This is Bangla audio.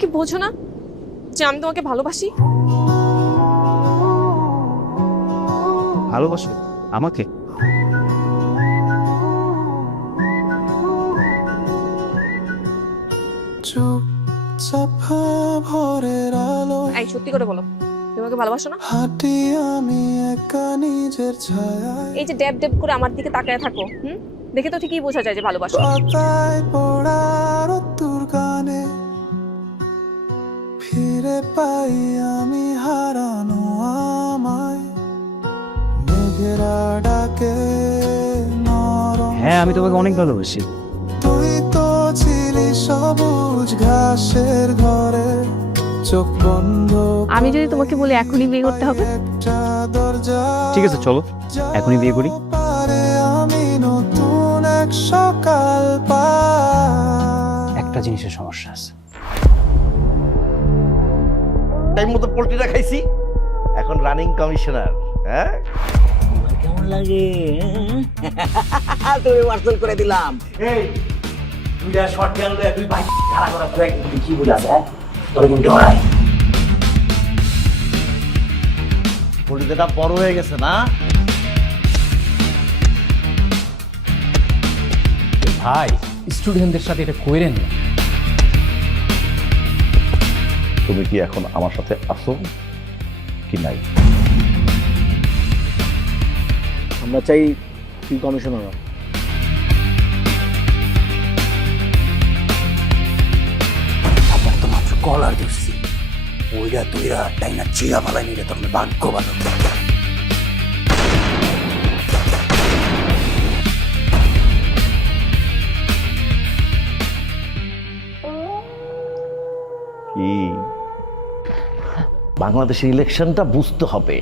কি বোঝো না যে আমি তোমাকে ভালোবাসি? ভালোবাসো আমাকে? এই সত্যি করে বলো, তোমাকে ভালোবাসো না? এই যে ড্যাব ড্যাব করে আমার দিকে তাকায় থাকো, দেখে তো ঠিকই বোঝা যায় যে ভালোবাসো। ফিরে পাই আমি হারানো আমায়, মেঘেরা ডাকে নরম। হ্যাঁ, আমি তোমাকে অনেক ভালোবাসি। তুই তো ছিলি সবুজ ঘাসের ঘরে, চোখ বন্ধ আমি যদি তোমাকে বলি এখনই বিয়ে করতে হবে? একটা দরজা। ঠিক আছে, চলো এখনই বিয়ে করি। পারে আমি নতুন এক সকাল পাই। একটা জিনিসের সমস্যা আছে। টাইম মতো পোল্ট্রিটা খাইছি, এখন রানিং কমিশনার। হ্যাঁ, কেমন লাগে? তুমি মার্সেল করে দিলাম। এই দুইটা শর্ট গান লয়ে দুই ভাই খাড়া করা তুই একদম কি বলাস? হ্যাঁ, তোর কিন্তু ডরাই। পোল্ট্রিটা বড় হয়ে গেছে না? ভাই, স্টুডেন্টদের সাথে এটা কইরেন না। তুমি কি এখন আমার সাথে আসো কি নাই? আমরা চাই তুই কমিশনার হ। আপনার তো মাত্র কলার ধরছি, ওইটা তুইরা টাইনা চিরা ফালাই নিলে তোর ভাগ্য ভালো। কি বাংলাদেশের ইলেকশনটা বুঝতে হবে।